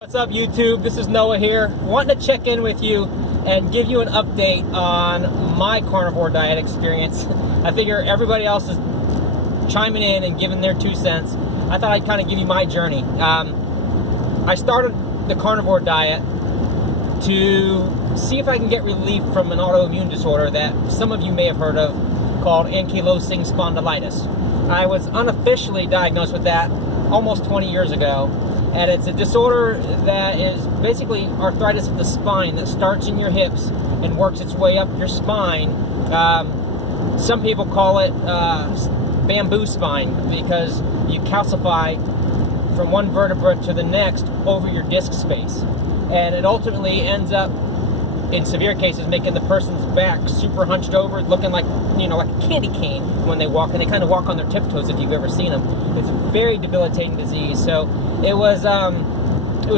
What's up, YouTube? This is Noah here, wanting to check in with you and give you an update on my carnivore diet experience. I figure everybody else is chiming in and giving their 2 cents. I thought I'd kind of give you my journey. I started the carnivore diet to see if I can get relief from an autoimmune disorder that some of you may have heard of called ankylosing spondylitis. I was unofficially diagnosed with that almost 20 years ago. And it's a disorder that is basically arthritis of the spine that starts in your hips and works its way up your spine. Some people call it bamboo spine because you calcify from one vertebra to the next over your disc space. And it ultimately ends up, in severe cases, making the person's back super hunched over, looking like, like a candy cane when they walk, and they kind of walk on their tiptoes if you've ever seen them. It's a very debilitating disease. So it was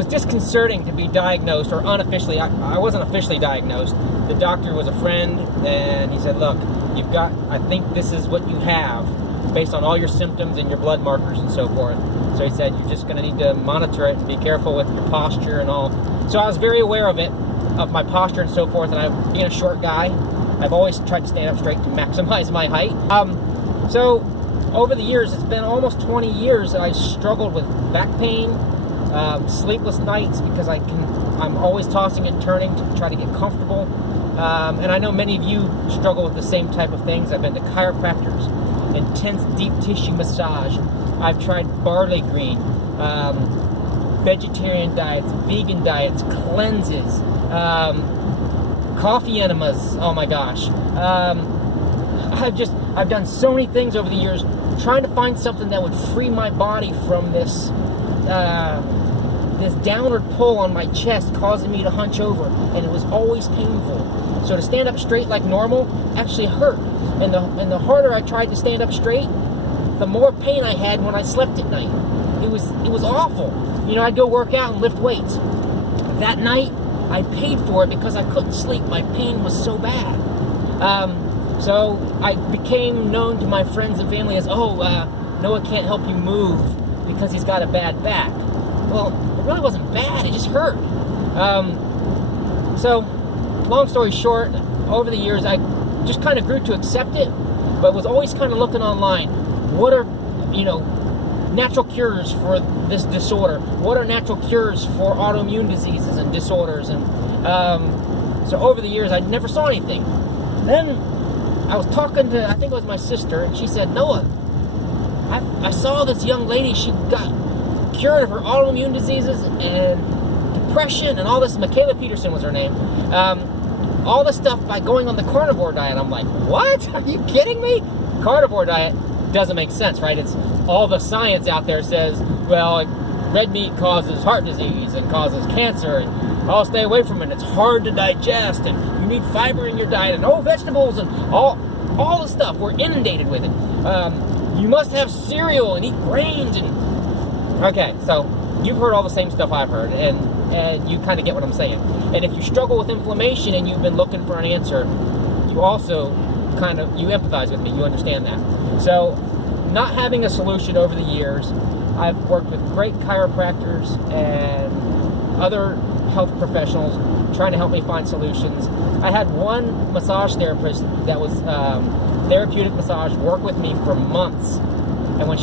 disconcerting to be diagnosed, or unofficially. I wasn't officially diagnosed. The doctor was a friend, and he said, look, I think this is what you have based on all your symptoms and your blood markers and so forth. So he said, you're just going to need to monitor it and be careful with your posture and all. So I was very aware of it, of my posture and so forth, and being a short guy, I've always tried to stand up straight to maximize my height. So over the years, it's been almost 20 years that I struggled with back pain, sleepless nights because I'm always tossing and turning to try to get comfortable. And I know many of you struggle with the same type of things. I've been to chiropractors, intense deep tissue massage. I've tried barley green, vegetarian diets, vegan diets, cleanses, coffee enemas. Oh my gosh. I've done so many things over the years trying to find something that would free my body from this downward pull on my chest causing me to hunch over, and it was always painful. So to stand up straight like normal actually hurt, and the harder I tried to stand up straight, the more pain I had when I slept at night. It was awful. I'd go work out and lift weights. That night I paid for it because I couldn't sleep. My pain was so bad. So I became known to my friends and family as, Noah can't help you move because he's got a bad back. Well, it really wasn't bad, it just hurt. So, long story short, over the years I just kind of grew to accept it, but was always kind of looking online. What are, natural cures for this disorder? What are natural cures for autoimmune diseases and disorders? And so over the years I never saw anything. Then I was talking to, I think it was my sister, and she said, Noah, I saw this young lady, she got cured of her autoimmune diseases and depression and all this. Michaela Peterson was her name. All this stuff by going on the carnivore diet. I'm like, what? Are you kidding me? Carnivore diet doesn't make sense, right? It's all the science out there says, well, red meat causes heart disease and causes cancer, and I'll stay away from it. It's hard to digest, and you need fiber in your diet, and vegetables, and all the stuff. We're inundated with it. You must have cereal and eat grains. And okay, so you've heard all the same stuff I've heard, and you kind of get what I'm saying. And if you struggle with inflammation and you've been looking for an answer, you also you empathize with me. You understand that. So not having a solution over the years, I've worked with great chiropractors and other health professionals trying to help me find solutions. I had one massage therapist that was therapeutic massage work with me for months, and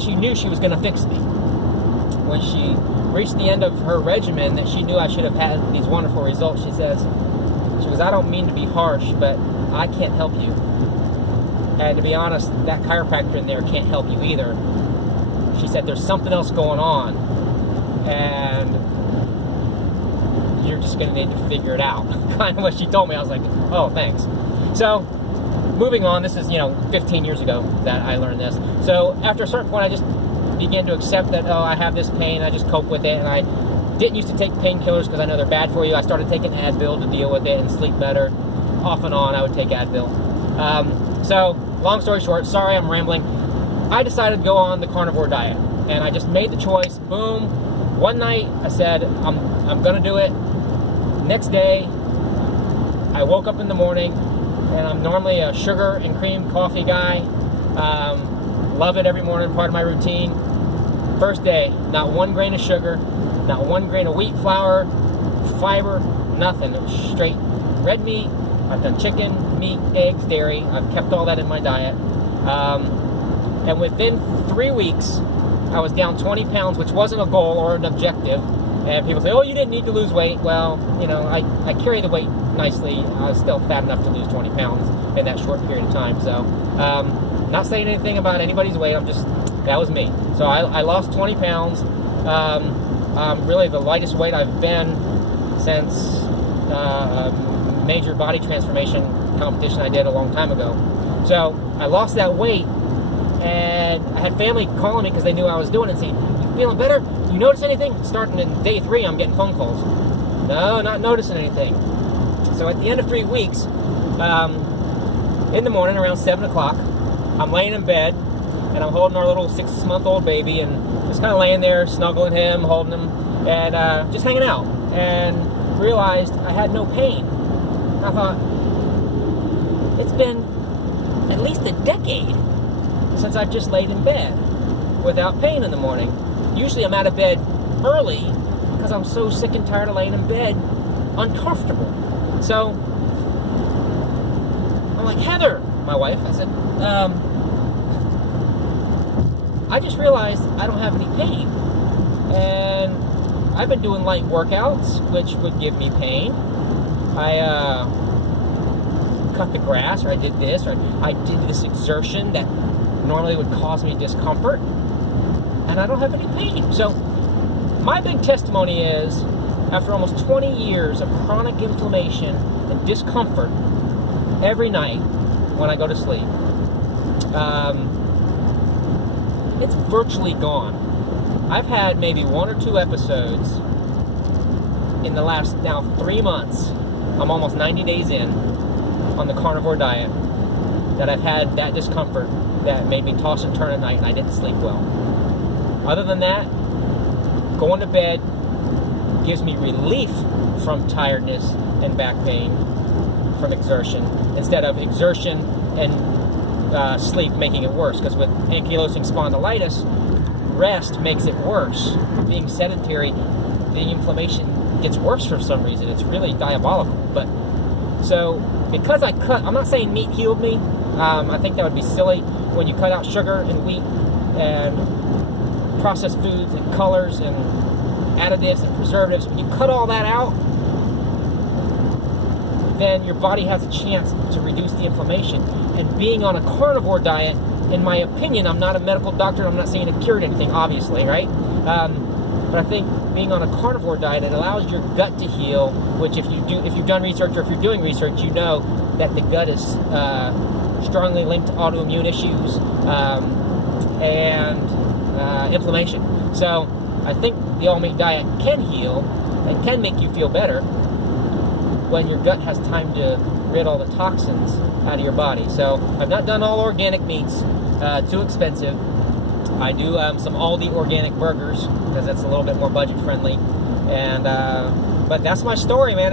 she knew she was going to fix me. When she reached the end of her regimen that she knew I should have had these wonderful results, she goes, I don't mean to be harsh, but I can't help you. And to be honest, that chiropractor in there can't help you either. She said, there's something else going on, and you're just going to need to figure it out. Kind of what she told me. I was like, oh, thanks. So, moving on, this is, 15 years ago that I learned this. So, after a certain point, I just began to accept that, I have this pain, I just cope with it, and I didn't used to take painkillers because I know they're bad for you. I started taking Advil to deal with it and sleep better. Off and on, I would take Advil. So, long story short, sorry I'm rambling. I decided to go on the carnivore diet, and I just made the choice. Boom. One night, I said, I'm going to do it. Next day, I woke up in the morning, and I'm normally a sugar and cream coffee guy. Love it every morning, part of my routine. First day, not one grain of sugar, Not 1 grain of wheat flour, fiber, nothing. It was straight red meat. I've done chicken, meat, eggs, dairy. I've kept all that in my diet. And within 3 weeks, I was down 20 pounds, which wasn't a goal or an objective. And people say, oh, you didn't need to lose weight. Well, you know, I carry the weight nicely. I was still fat enough to lose 20 pounds in that short period of time. So, not saying anything about anybody's weight. That was me. So I lost 20 pounds. Really the lightest weight I've been since a major body transformation competition I did a long time ago. So I lost that weight, and I had family calling me because they knew I was doing it and saying, you feeling better? You notice anything? Starting in day 3, I'm getting phone calls. No, not noticing anything. So at the end of 3 weeks, in the morning around 7 o'clock, I'm laying in bed, and I'm holding our little 6-month-old baby, and just kind of laying there, snuggling him, holding him, and just hanging out, and realized I had no pain. I thought, it's been at least a decade since I've just laid in bed without pain in the morning. Usually I'm out of bed early because I'm so sick and tired of laying in bed uncomfortable. So I'm like, Heather, my wife, I said, I just realized I don't have any pain. And I've been doing light workouts, which would give me pain. I cut the grass, or I did this, or I did this exertion that normally would cause me discomfort, and I don't have any pain. So my big testimony is, after almost 20 years of chronic inflammation and discomfort every night when I go to sleep, it's virtually gone. I've had maybe 1 or 2 episodes in the last now 3 months. I'm almost 90 days in on the carnivore diet that I've had that discomfort that made me toss and turn at night, and I didn't sleep well. Other than that, going to bed gives me relief from tiredness and back pain from exertion, instead of exertion and sleep making it worse. Because with ankylosing spondylitis, rest makes it worse. Being sedentary, the inflammation gets worse for some reason. It's really diabolical. But so because I'm not saying meat healed me. I think that would be silly. When you cut out sugar and wheat and processed foods and colors and additives and preservatives, when you cut all that out, then your body has a chance to reduce the inflammation. And being on a carnivore diet, in my opinion, I'm not a medical doctor, I'm not saying it cured anything, obviously, right? But I think being on a carnivore diet, it allows your gut to heal, which if you've done research, or if you're doing research, you know that the gut is strongly linked to autoimmune issues and inflammation. So I think the all-meat diet can heal and can make you feel better when your gut has time to rid all the toxins out of your body. So I've not done all organic meats, too expensive. I do some Aldi organic burgers because that's a little bit more budget friendly. And but that's my story, man.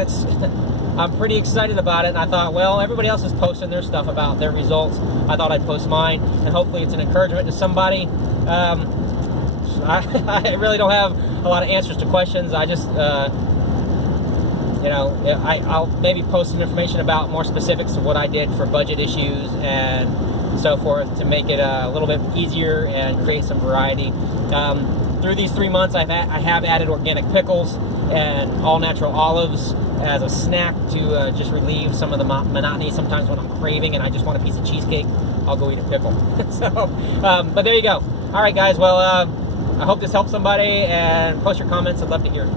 I'm pretty excited about it, and I thought, well, everybody else is posting their stuff about their results. I thought I'd post mine, and hopefully it's an encouragement to somebody. I really don't have a lot of answers to questions. I just, I'll maybe post some information about more specifics of what I did for budget issues and so forth to make it a little bit easier and create some variety. Through these 3 months, I have added organic pickles and all-natural olives as a snack to just relieve some of the monotony. Sometimes when I'm craving and I just want a piece of cheesecake, I'll go eat a pickle. But there you go. All right, guys. Well, I hope this helps somebody, and post your comments. I'd love to hear it.